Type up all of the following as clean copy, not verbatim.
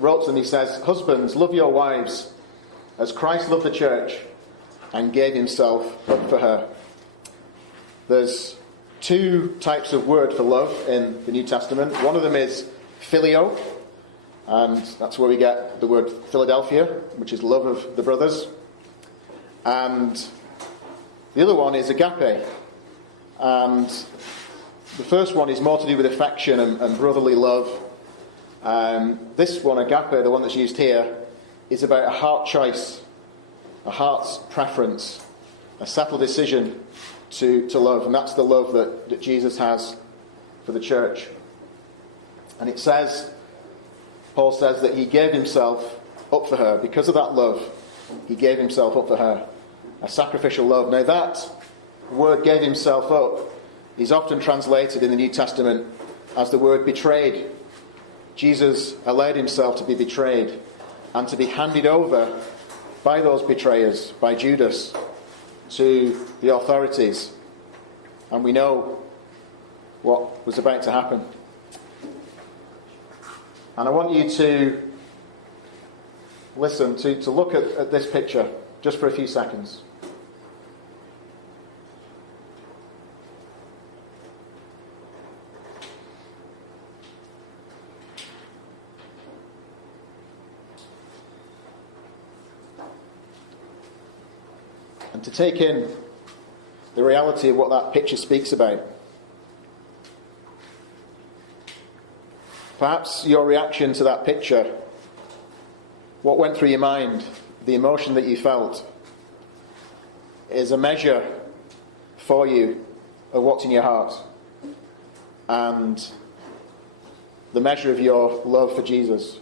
wrote to them, he says, "Husbands, love your wives as Christ loved the church and gave himself up for her." There's two types of word for love in the New Testament. One of them is phileo, and that's where we get the word Philadelphia, which is love of the brothers. And the other one is agape. And the first one is more to do with affection and brotherly love. This one, agape, the one that's used here, is about a heart choice, a heart's preference, a settled decision to love. And that's the love that Jesus has for the church. And it says, Paul says that he gave himself up for her. Because of that love, he gave himself up for her. A sacrificial love. Now that word, gave himself up, is often translated in the New Testament as the word betrayed. Jesus allowed himself to be betrayed and to be handed over by those betrayers, by Judas, to the authorities. And we know what was about to happen. And I want you to listen, to look at this picture just for a few seconds. And to take in the reality of what that picture speaks about. Perhaps your reaction to that picture, what went through your mind, the emotion that you felt, is a measure for you of what's in your heart and the measure of your love for Jesus.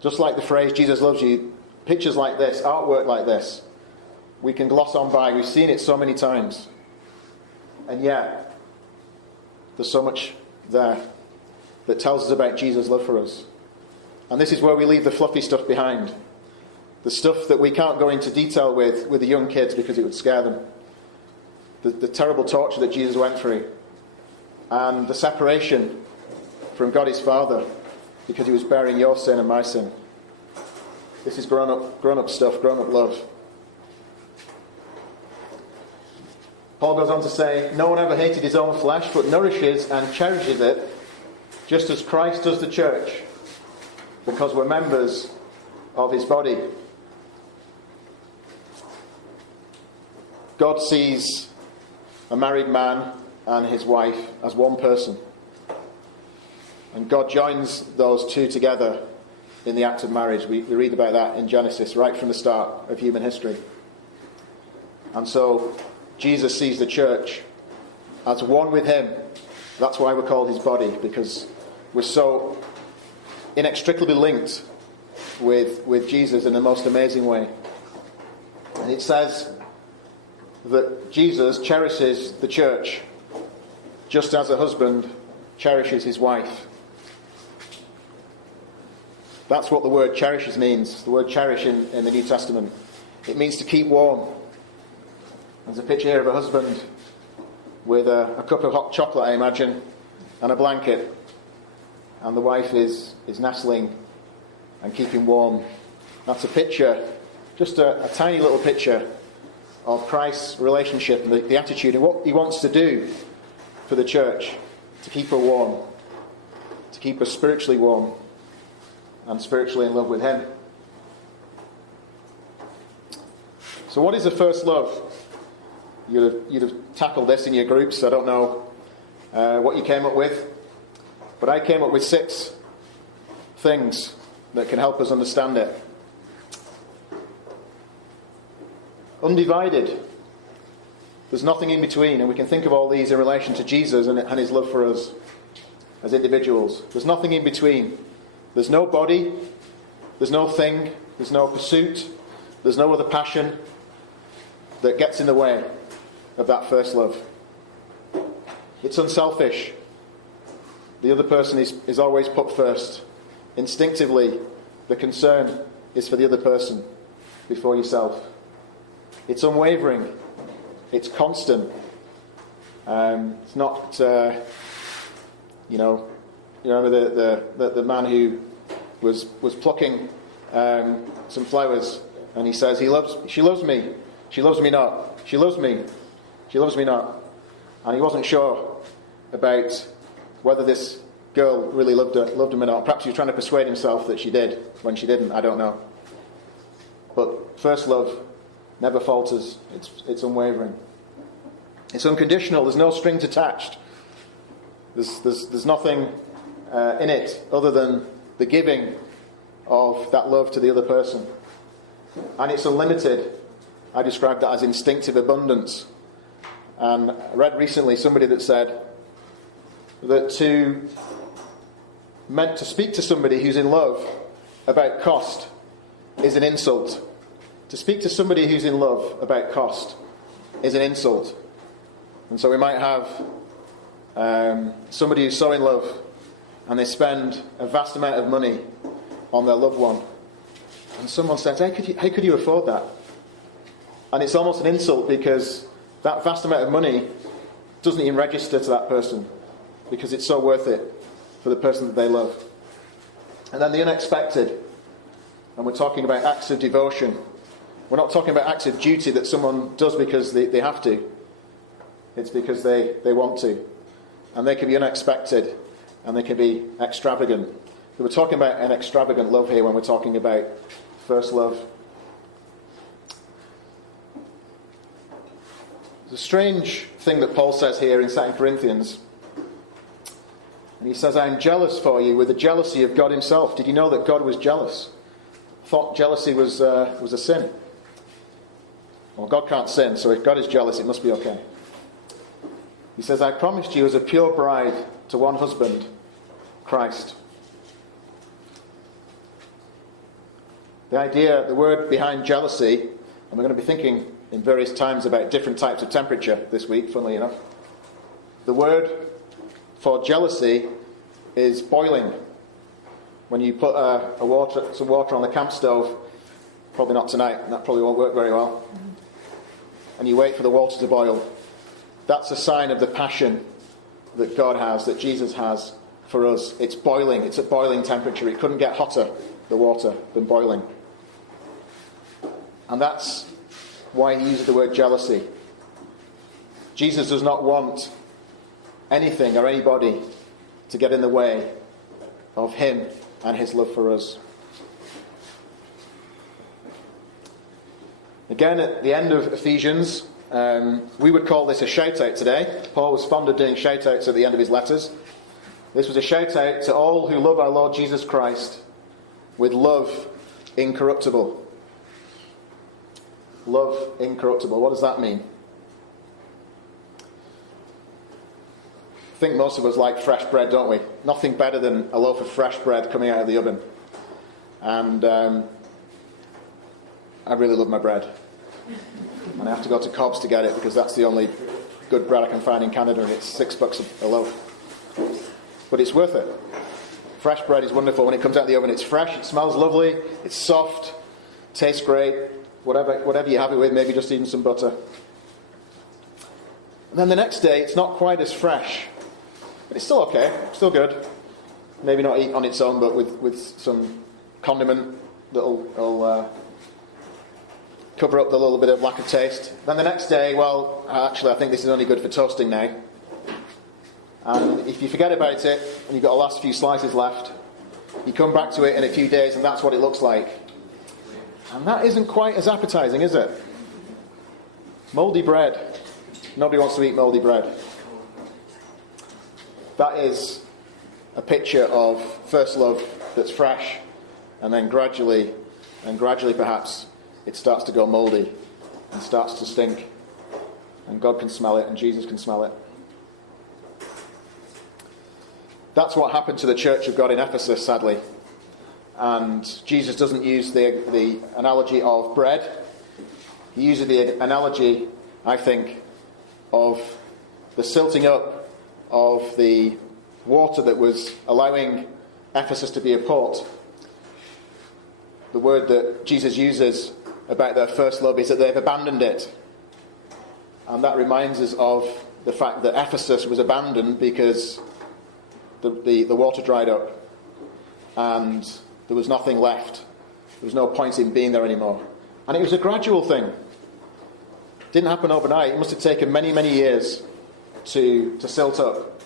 Just like the phrase, Jesus loves you, pictures like this, artwork like this, we can gloss on by. We've seen it so many times. And yet, there's so much there that tells us about Jesus' love for us. And this is where we leave the fluffy stuff behind. The stuff that we can't go into detail with the young kids because it would scare them. The terrible torture that Jesus went through. And the separation from God his Father because he was bearing your sin and my sin. This is grown-up stuff, grown-up love. Paul goes on to say, "No one ever hated his own flesh, but nourishes and cherishes it, just as Christ does the church, because we're members of his body." God sees a married man and his wife as one person. And God joins those two together in the act of marriage. We read about that in Genesis, right from the start of human history. And so Jesus sees the church as one with him. That's why we're called his body, because we're so inextricably linked with Jesus in the most amazing way. And it says that Jesus cherishes the church just as a husband cherishes his wife. That's what the word cherishes means. The word cherish in the New Testament. It means to keep warm. There's a picture here of a husband with a cup of hot chocolate, I imagine, and a blanket. And the wife is nestling and keeping warm. That's a picture, just a tiny little picture of Christ's relationship and the attitude and what he wants to do for the church, to keep her warm, to keep her spiritually warm and spiritually in love with him. So what is the first love? You'd have tackled this in your groups. I don't know what you came up with, but I came up with 6 things that can help us understand it. Undivided. There's nothing in between, and we can think of all these in relation to Jesus and his love for us as individuals. There's nothing in between. There's no body, there's no thing, there's no pursuit, there's no other passion that gets in the way of that first love. It's unselfish. The other person is always put first. Instinctively, the concern is for the other person before yourself. It's unwavering. It's constant. It's not, You remember the man who was plucking some flowers, and he says, she loves me not, she loves me not. And he wasn't sure about whether this girl really loved him or not. Perhaps he was trying to persuade himself that she did when she didn't, I don't know. But first love never falters, it's unwavering. It's unconditional, there's no strings attached. There's nothing in it other than the giving of that love to the other person. And it's unlimited. I described that as instinctive abundance. And I read recently somebody that said that to speak to somebody who's in love about cost is an insult. To speak to somebody who's in love about cost is an insult. And so we might have somebody who's so in love and they spend a vast amount of money on their loved one. And someone says, how could you afford that? And it's almost an insult because that vast amount of money doesn't even register to that person because it's so worth it for the person that they love. And then the unexpected. And we're talking about acts of devotion. We're not talking about acts of duty that someone does because they have to. It's because they want to. And they can be unexpected and they can be extravagant. We're talking about an extravagant love here when we're talking about first love. There's a strange thing that Paul says here in 2 Corinthians. And he says, I'm jealous for you with the jealousy of God himself. Did you know that God was jealous? Thought jealousy was a sin. Well, God can't sin, so if God is jealous, it must be okay. He says, I promised you as a pure bride to one husband, Christ. The idea, the word behind jealousy, and we're going to be thinking in various times about different types of temperature this week, funnily enough. The word for jealousy is boiling. When you put some water on the camp stove, probably not tonight, that probably won't work very well, and you wait for the water to boil. That's a sign of the passion that God has, that Jesus has for us. It's boiling. It's at boiling temperature. It couldn't get hotter, the water, than boiling. And that's why he uses the word jealousy. Jesus does not want anything or anybody to get in the way of him and his love for us. Again, at the end of Ephesians, we would call this a shout-out today. Paul was fond of doing shout-outs at the end of his letters. This was a shout-out to all who love our Lord Jesus Christ with love incorruptible. Love incorruptible. What does that mean? I think most of us like fresh bread, don't we? Nothing better than a loaf of fresh bread coming out of the oven. And I really love my bread. And I have to go to Cobb's to get it because that's the only good bread I can find in Canada, and it's $6 a loaf. But it's worth it. Fresh bread is wonderful. When it comes out of the oven, it's fresh, it smells lovely, it's soft, tastes great, whatever you have it with, maybe just even some butter. And then the next day, it's not quite as fresh, but it's still okay, still good. Maybe not eat on its own, but with some condiment that'll cover up the little bit of lack of taste. Then the next day, well, actually I think this is only good for toasting now. And if you forget about it, and you've got the last few slices left, you come back to it in a few days and that's what it looks like. And that isn't quite as appetizing, is it? Mouldy bread. Nobody wants to eat mouldy bread. That is a picture of first love that's fresh, and then gradually perhaps it starts to go mouldy and starts to stink. And God can smell it and Jesus can smell it. That's what happened to the church of God in Ephesus, sadly. And Jesus doesn't use the analogy of bread. He uses the analogy, I think, of the silting up of the water that was allowing Ephesus to be a port. The word that Jesus uses about their first love is that they've abandoned it. And that reminds us of the fact that Ephesus was abandoned because the water dried up, and there was nothing left. There was no point in being there anymore. And it was a gradual thing. It didn't happen overnight. It must have taken many, many years to silt up.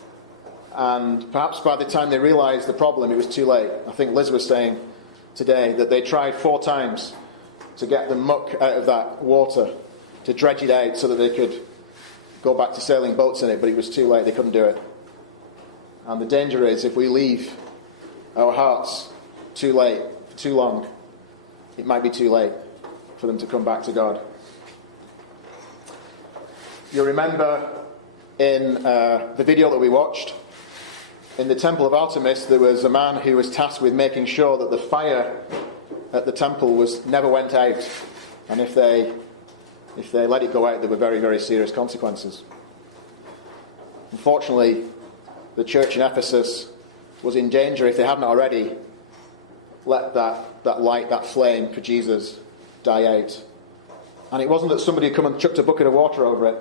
And perhaps by the time they realised the problem, it was too late. I think Liz was saying today that they tried 4 times to get the muck out of that water, to dredge it out so that they could go back to sailing boats in it, but it was too late. They couldn't do it. And the danger is, if we leave our hearts too late, for too long, it might be too late for them to come back to God. You remember in the video that we watched, in the temple of Artemis, there was a man who was tasked with making sure that the fire at the temple never went out. And if they let it go out, there were very, very serious consequences. Unfortunately, the church in Ephesus was in danger if they hadn't already let that light, that flame for Jesus die out. And it wasn't that somebody had come and chucked a bucket of water over it.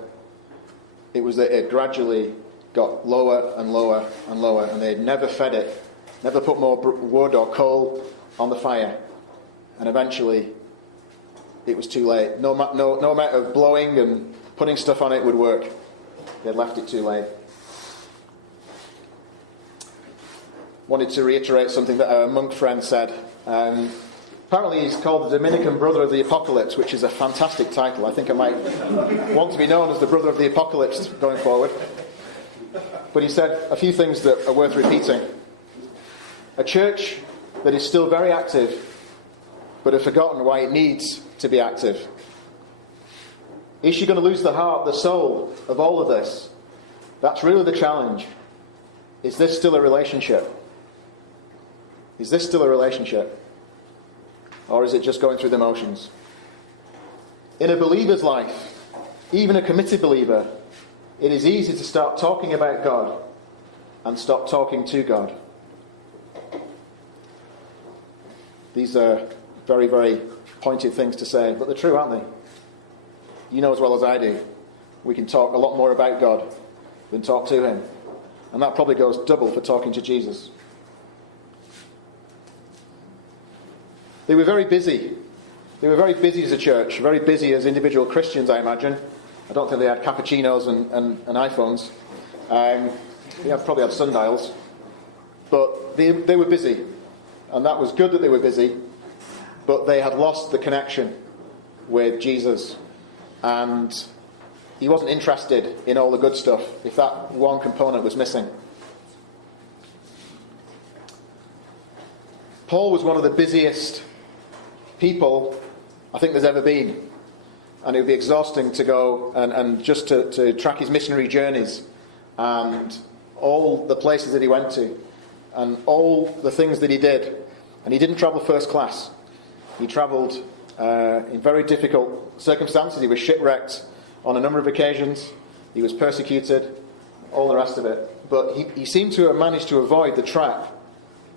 It was that it gradually got lower and lower and lower, and they had never fed it, never put more wood or coal on the fire. And eventually, it was too late. No amount of blowing and putting stuff on it would work. They'd left it too late. Wanted to reiterate something that our monk friend said. Apparently he's called the Dominican Brother of the Apocalypse, which is a fantastic title. I think I might want to be known as the Brother of the Apocalypse going forward. But he said a few things that are worth repeating. A church that is still very active, but have forgotten why it needs to be active. Is she going to lose the heart, the soul of all of this? That's really the challenge. Is this still a relationship? Is this still a relationship? Or is it just going through the motions? In a believer's life, even a committed believer, it is easy to start talking about God and stop talking to God. These are very, very pointed things to say, but they're true, aren't they? You know as well as I do, we can talk a lot more about God than talk to him. And that probably goes double for talking to Jesus. They were very busy. They were very busy as a church, very busy as individual Christians, I imagine. I don't think they had cappuccinos and iPhones. They probably had sundials. But they were busy. And that was good that they were busy. But they had lost the connection with Jesus. And he wasn't interested in all the good stuff if that one component was missing. Paul was one of the busiest people I think there's ever been. And it would be exhausting to go and just to track his missionary journeys and all the places that he went to and all the things that he did. And he didn't travel first class. He travelled in very difficult circumstances. He was shipwrecked on a number of occasions. He was persecuted, all the rest of it. But he seemed to have managed to avoid the trap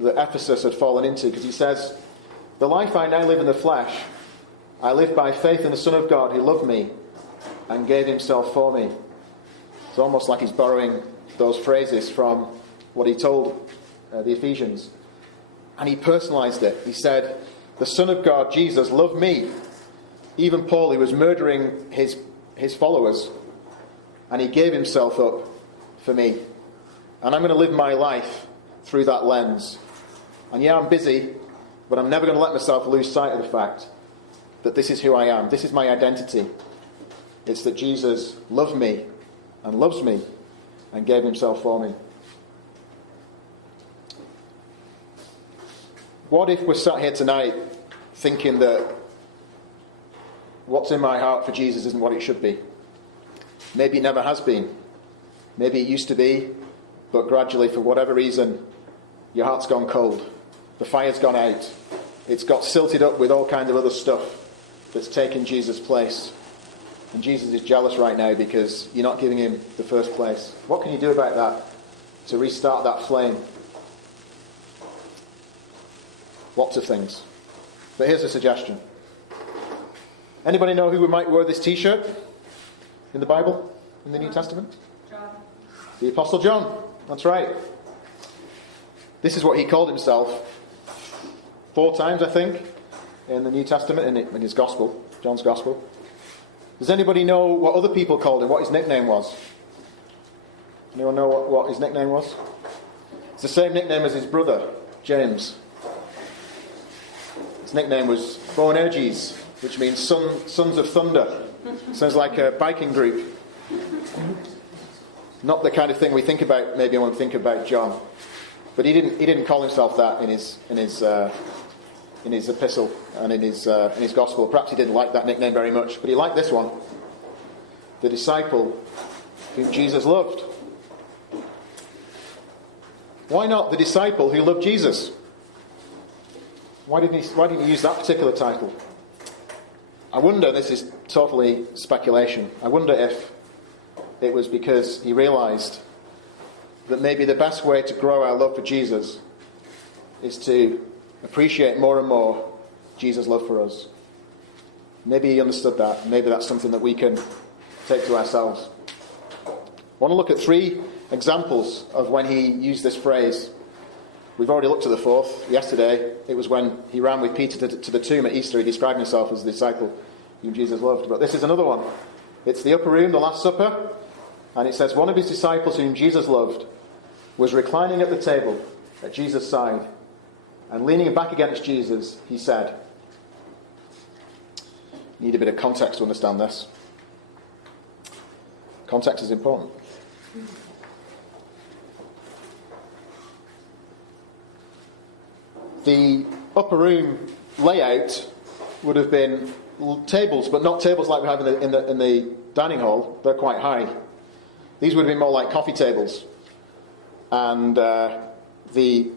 that Ephesus had fallen into, because he says, "The life I now live in the flesh, I live by faith in the Son of God who loved me and gave himself for me." It's almost like he's borrowing those phrases from what he told the Ephesians. And he personalized it. He said, "The Son of God, Jesus, loved me." Even Paul, he was murdering his followers. And he gave himself up for me. And I'm going to live my life through that lens. And yeah, I'm busy, but I'm never going to let myself lose sight of the fact that this is who I am. This is my identity. It's that Jesus loved me and loves me and gave himself for me. What if we're sat here tonight thinking that what's in my heart for Jesus isn't what it should be? Maybe it never has been. Maybe it used to be, but gradually, for whatever reason, your heart's gone cold. The fire's gone out. It's got silted up with all kinds of other stuff that's taken Jesus' place. And Jesus is jealous right now because you're not giving him the first place. What can you do about that to restart that flame? Lots of things. But here's a suggestion. Anybody know who might wear this t-shirt in the Bible, in the New Testament? John. The Apostle John. That's right. This is what he called himself 4 times, I think, in the New Testament, in his Gospel, John's Gospel. Does anybody know what other people called him, what his nickname was? Anyone know what his nickname was? It's the same nickname as his brother, James. His nickname was Boanerges, which means sons of thunder. Sounds like a biking group. Not the kind of thing we think about maybe when we think about John. But he didn't call himself that in his epistle and in his gospel. Perhaps he didn't like that nickname very much, but he liked this one. The disciple whom Jesus loved. Why not the disciple who loved Jesus? Why didn't he use that particular title? I wonder, this is totally speculation, I wonder if it was because he realised that maybe the best way to grow our love for Jesus is to appreciate more and more Jesus' love for us. Maybe he understood that. Maybe that's something that we can take to ourselves. I want to look at 3 examples of when he used this phrase. We've already looked at the 4th. Yesterday, it was when he ran with Peter to the tomb at Easter. He described himself as the disciple whom Jesus loved. But this is another one. It's the upper room, the Last Supper. And it says, one of his disciples whom Jesus loved was reclining at the table at Jesus' side. And leaning back against Jesus, he said, you need a bit of context to understand this. Context is important. The upper room layout would have been tables, but not tables like we have in the dining hall. They're quite high. These would have been more like coffee tables. And the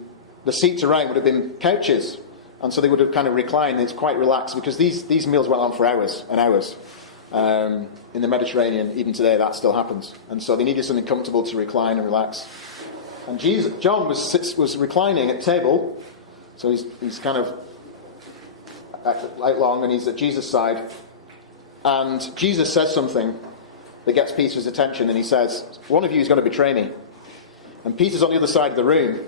seats around would have been couches. And so they would have kind of reclined. It's quite relaxed because these meals went on for hours and hours. In the Mediterranean, even today, that still happens. And so they needed something comfortable to recline and relax. And John was reclining at table. So he's kind of out long and he's at Jesus' side. And Jesus says something that gets Peter's attention. And he says, one of you is going to betray me. And Peter's on the other side of the room.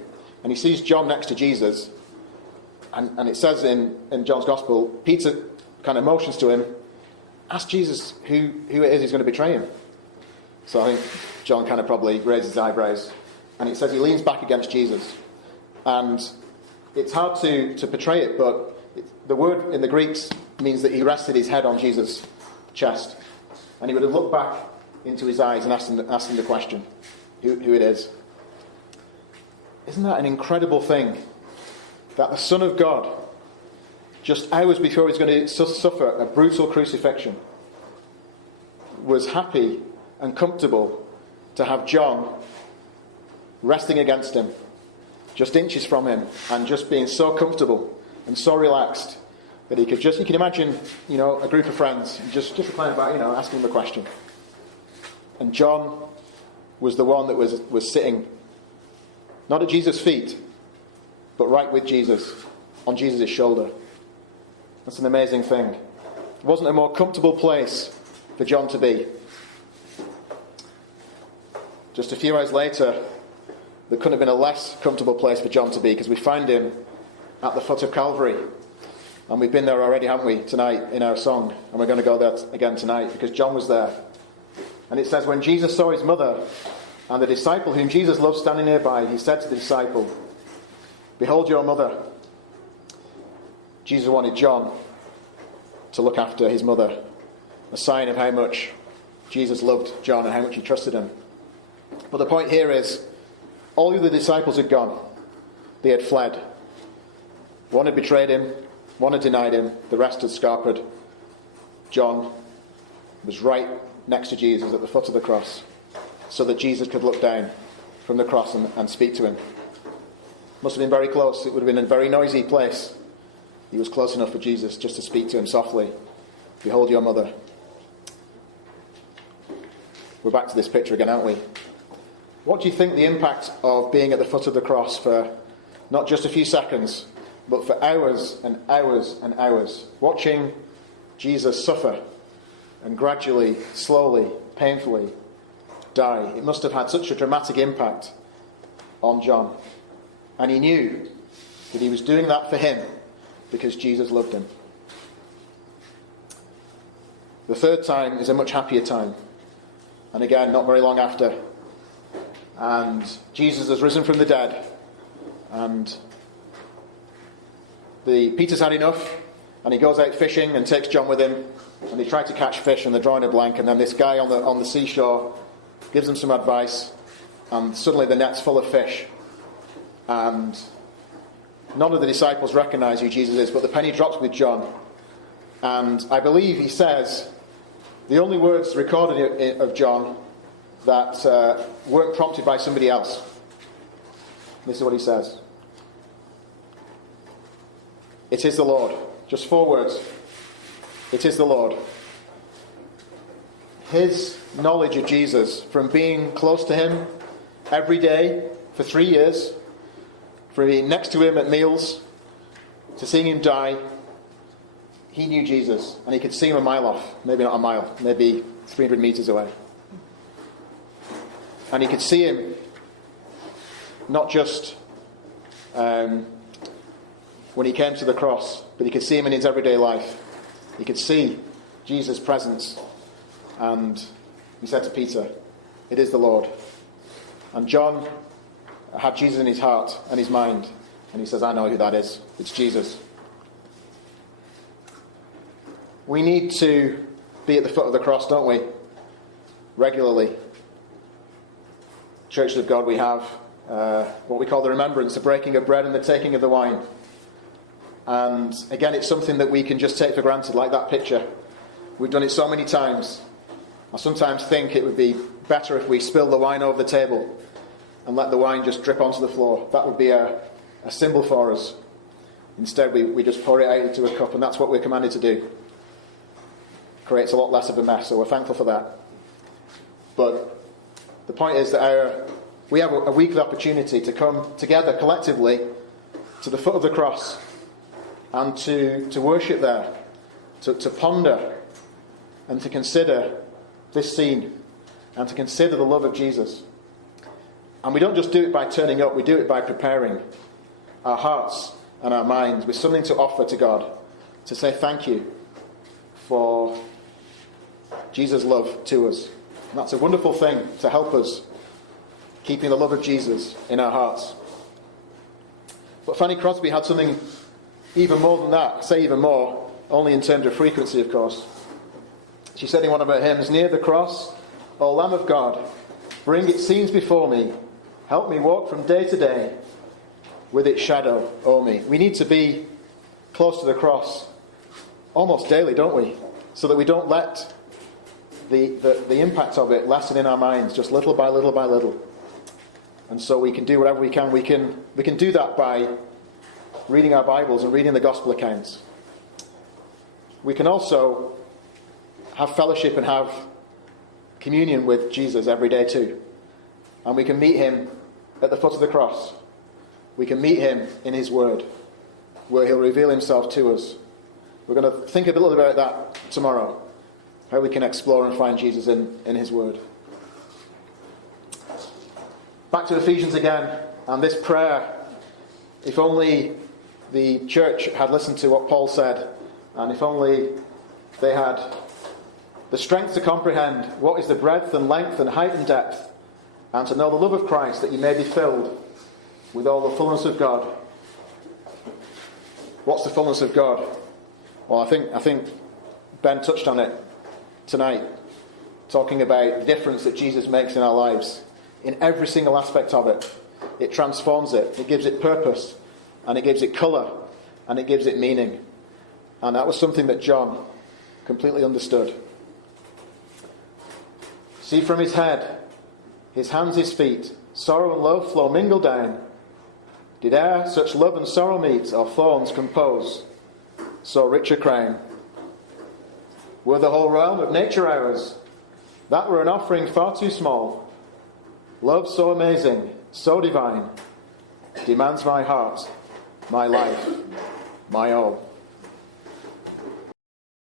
And he sees John next to Jesus. And it says in John's Gospel, Peter kind of motions to him, ask Jesus who it is who's going to betray him. So I think John kind of probably raises his eyebrows. And it says he leans back against Jesus. And it's hard to portray it, but the word in the Greeks means that he rested his head on Jesus' chest. And he would have looked back into his eyes and asked him the question, who it is. Isn't that an incredible thing? That the Son of God, just hours before he's going to suffer a brutal crucifixion, was happy and comfortable to have John resting against him, just inches from him, and just being so comfortable and so relaxed that you can imagine, a group of friends just reclining about, asking him a question. And John was the one that was sitting not at Jesus' feet, but right with Jesus, on Jesus' shoulder. That's an amazing thing. It wasn't a more comfortable place for John to be. Just a few hours later, there couldn't have been a less comfortable place for John to be, because we find him at the foot of Calvary. And we've been there already, haven't we, tonight in our song. And we're going to go there again tonight, because John was there. And it says, when Jesus saw his mother and the disciple whom Jesus loved standing nearby, he said to the disciple, behold your mother. Jesus wanted John to look after his mother, a sign of how much Jesus loved John and how much he trusted him. But the point here is, all the other disciples had gone. They had fled. One had betrayed him, one had denied him, the rest had scarpered. John was right next to Jesus at the foot of the cross, so that Jesus could look down from the cross and speak to him. Must have been very close. It would have been a very noisy place. He was close enough for Jesus just to speak to him softly. Behold your mother. We're back to this picture again, aren't we? What do you think the impact of being at the foot of the cross for not just a few seconds, but for hours and hours and hours, watching Jesus suffer and gradually, slowly, painfully die? It must have had such a dramatic impact on John. And he knew that he was doing that for him because Jesus loved him. The third time is a much happier time. And again, not very long after. And Jesus has risen from the dead. And Peter's had enough. And he goes out fishing and takes John with him. And they try to catch fish and they're drawing a blank. And then this guy on the seashore gives them some advice. And suddenly the net's full of fish. And none of the disciples recognize who Jesus is. But the penny drops with John. And I believe he says the only words recorded of John that weren't prompted by somebody else. This is what he says. It is the Lord. Just 4 words. It is the Lord. His knowledge of Jesus, from being close to him every day for 3 years, from being next to him at meals, to seeing him die, he knew Jesus, and he could see him a mile off. Maybe not a mile, maybe 300 meters away. And he could see him not just when he came to the cross, but he could see him in his everyday life. He could see Jesus' presence. And he said to Peter, it is the Lord. And John had Jesus in his heart and his mind. And he says, I know who that is. It's Jesus. We need to be at the foot of the cross, don't we? Regularly. Churches of God, we have what we call the remembrance, the breaking of bread and the taking of the wine. And again, it's something that we can just take for granted, like that picture. We've done it so many times. I sometimes think it would be better if we spill the wine over the table and let the wine just drip onto the floor. That would be a symbol for us. Instead, we just pour it out into a cup, and that's what we're commanded to do. Creates a lot less of a mess, so we're thankful for that. But the point is that we have a weekly opportunity to come together collectively to the foot of the cross and to worship there, to ponder and to consider this scene and to consider the love of Jesus. And we don't just do it by turning up, we do it by preparing our hearts and our minds with something to offer to God, to say thank you for Jesus' love to us. And that's a wonderful thing to help us keeping the love of Jesus in our hearts. But Fanny Crosby had something even more than that. I say even more, only in terms of frequency, of course. She said in one of her hymns, near the cross, O Lamb of God, bring its scenes before me. Help me walk from day to day with its shadow o'er me. We need to be close to the cross almost daily, don't we? So that we don't let the impact of it lessen in our minds, just little by little by little. And so we can do whatever we can. We can do that by reading our Bibles and reading the Gospel accounts. We can also have fellowship and have communion with Jesus every day too. And we can meet him at the foot of the cross. We can meet him in his word, where he'll reveal himself to us. We're going to think a little bit about that tomorrow, how we can explore and find Jesus in his word. Back to Ephesians again, and this prayer. If only the church had listened to what Paul said, and if only they had the strength to comprehend what is the breadth and length and height and depth, and to know the love of Christ, that you may be filled with all the fullness of God. What's the fullness of God? Well, I think Ben touched on it tonight, talking about the difference that Jesus makes in our lives. In every single aspect of it. It transforms it. It gives it purpose. And it gives it colour. And it gives it meaning. And that was something that John completely understood. See from his head, his hands, his feet, sorrow and love flow mingled down. Did e'er such love and sorrow meet, or thorns compose so rich a crown? Were the whole realm of nature ours, that were an offering far too small. Love so amazing, so divine, demands my heart, my life, my all.